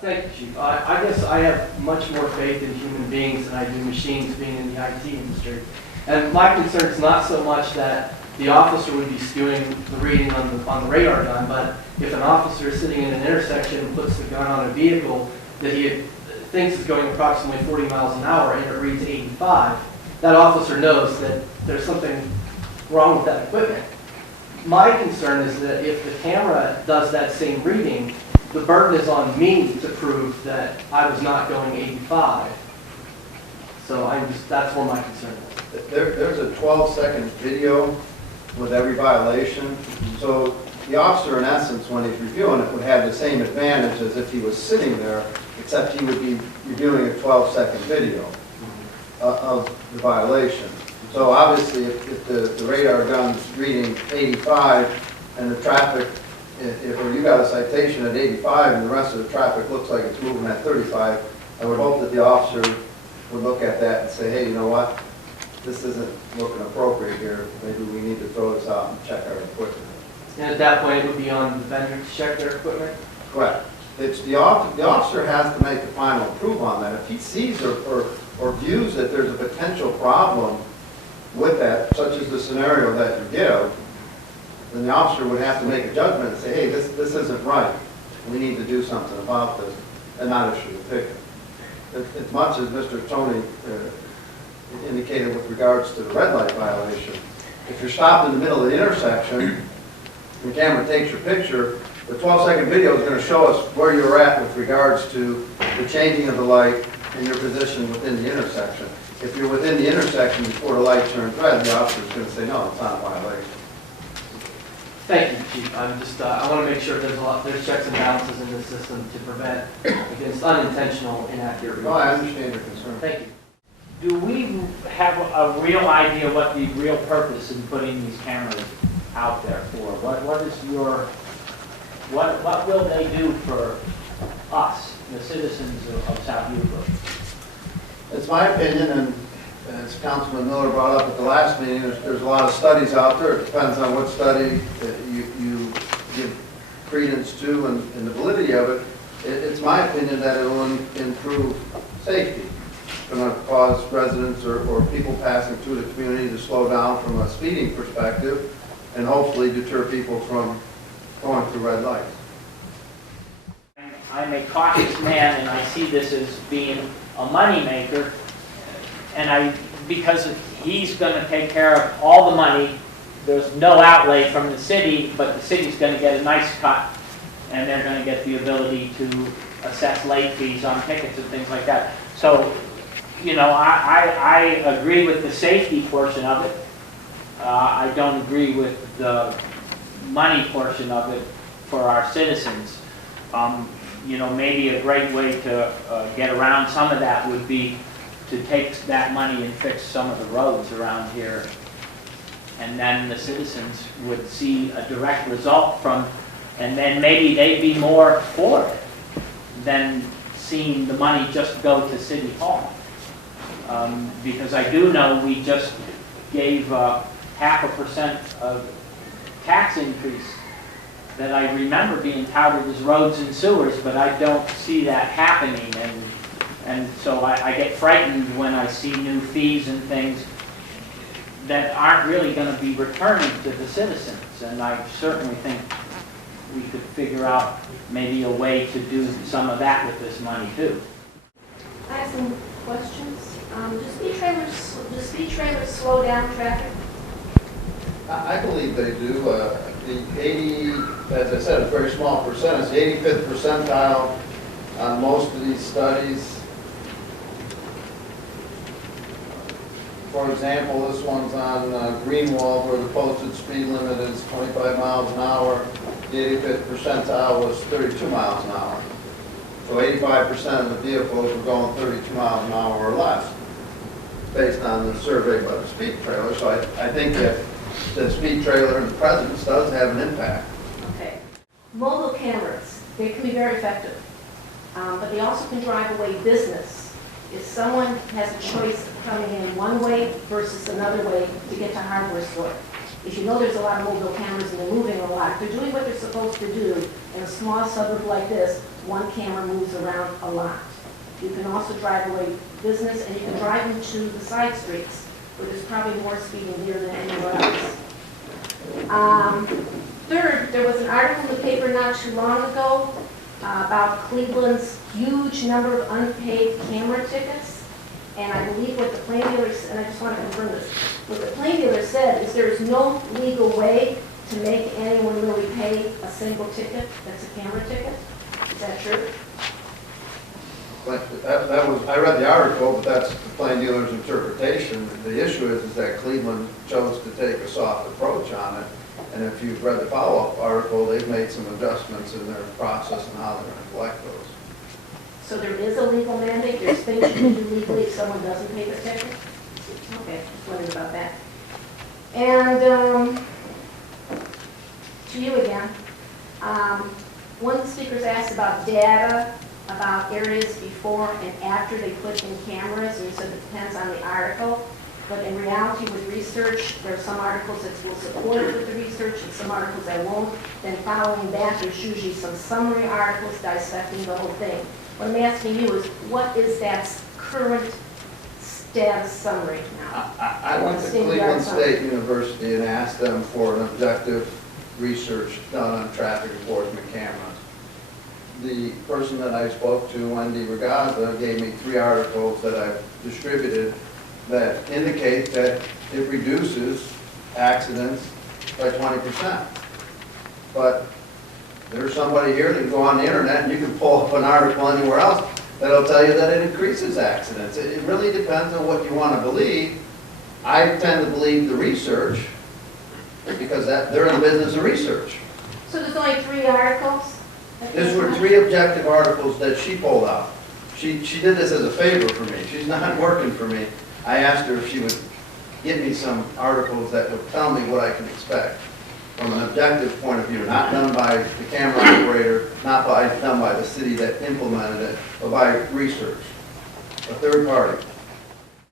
Thank you, Chief. I guess I have much more faith in human beings than I do machines being in the IT industry. And my concern is not so much that the officer would be skewing the reading on the radar gun, but if an officer is sitting in an intersection and puts the gun on a vehicle that he thinks is going approximately 40 miles an hour and it reads 85, that officer knows that there's something wrong with that equipment. My concern is that if the camera does that same reading, the burden is on me to prove that I was not going 85. So that's where my concern is. There's a 12-second video with every violation. So the officer, in essence, when he's reviewing it, would have the same advantage as if he was sitting there, except he would be reviewing a 12-second video of the violation. So obviously, if the radar gun's reading 85 and the traffic, or you got a citation at 85 and the rest of the traffic looks like it's moving at 35, I would hope that the officer would look at that and say, hey, you know what? This isn't looking appropriate here. Maybe we need to throw this out and check our equipment. And at that point, it would be on the vendor to check their equipment? Correct. It's the officer has to make the final approval on that. If he sees or views that there's a potential problem with that, such as the scenario that you give, then the officer would have to make a judgment and say, hey, this isn't right. We need to do something about this and not issue the ticket. As much as Mr. Tony indicated with regards to the red light violation, if you're stopped in the middle of the intersection, the camera takes your picture, the 12-second video is going to show us where you're at with regards to the changing of the light and your position within the intersection. If you're within the intersection before the light turns red, the officer is going to say, no, it's not a violation. Thank you, Chief. I'm just, I want to make sure there's checks and balances in the system to prevent against unintentional inaccurate readings. No, I understand your concern. Thank you. Do we have a real idea what the real purpose in putting these cameras out there for? What is your, what will they do for us, the citizens of South Euclid? It's my opinion, and as Councilman Miller brought up at the last meeting, there's a lot of studies out there. It depends on what study you give credence to and the validity of it. It's my opinion that it will improve safety. It's going to cause residents or people passing through the community to slow down from a speeding perspective and hopefully deter people from going through red lights. I'm a cautious man, and I see this as being a moneymaker, and because he's going to take care of all the money. There's no outlay from the city, but the city's going to get a nice cut, and they're going to get the ability to assess late fees on tickets and things like that. So, you know, I agree with the safety portion of it. I don't agree with the money portion of it for our citizens. You know, maybe a great way to get around some of that would be to take that money and fix some of the roads around here. And then the citizens would see a direct result from, and then maybe they'd be more for it than seeing the money just go to City Hall. Because I do know we just gave 0.5% of tax increase that I remember being touted as roads and sewers, but I don't see that happening, and so I get frightened when I see new fees and things that aren't really going to be returned to the citizens, and I certainly think we could figure out maybe a way to do some of that with this money too. I have some questions. Do speed trailers slow down traffic? I believe they do. The 80, as I said, a very small percentage, the 85th percentile on most of these studies. For example, this one's on Greenwald, where the posted speed limit is 25 miles an hour. The 85th percentile was 32 miles an hour. So 85% of the vehicles were going 32 miles an hour or less, based on the survey by the speed trailer. So I think that the speed trailer in the presence does have an impact. Okay. Mobile cameras, they can be very effective, but they also can drive away business. If someone has a choice of coming in one way versus another way to get to a hardware store, if you know there's a lot of mobile cameras and they're moving a lot, if they're doing what they're supposed to do in a small suburb like this, one camera moves around a lot. You can also drive away business, and you can drive into the side streets, where there's probably more speeding there than anywhere else. Third, there was an article in the paper not too long ago about Cleveland's huge number of unpaid camera tickets. And I believe what the plain dealer, and I just want to confirm this, what the plain dealer said is there is no legal way to make anyone really pay a single ticket that's a camera ticket. Is that true? That was, I read the article, but that's the plain dealer's interpretation. The issue is that Cleveland chose to take a soft approach on it. And if you've read the follow-up article, they've made some adjustments in their process and how they're going to collect those. So there is a legal mandate, there's things you can do legally if someone doesn't pay the ticket? Okay, just wondering about that. And to you again, one of the speakers asked about data, about areas before and after they put in cameras, and you said it depends on the article. But in reality, with research, there are some articles that will support it with the research and some articles that won't. Then following that, there's usually some summary articles dissecting the whole thing. What I'm asking you is, what is that current status summary now? I went to Cleveland State University and asked them for an objective research done on traffic enforcement cameras. The person that I spoke to, Wendy Regaza, gave me 3 articles that I've distributed that indicate that it reduces accidents by 20%. But there's somebody here that can go on the internet and you can pull up an article anywhere else that'll tell you that it increases accidents. It really depends on what you want to believe. I tend to believe the research because they're in the business of research. So there's only 3 articles? These were 3 objective articles that she pulled out. She did this as a favor for me. She's not working for me. I asked her if she would give me some articles that would tell me what I can expect from an objective point of view, not done by the camera operator, not done by the city that implemented it, but by research, a third party.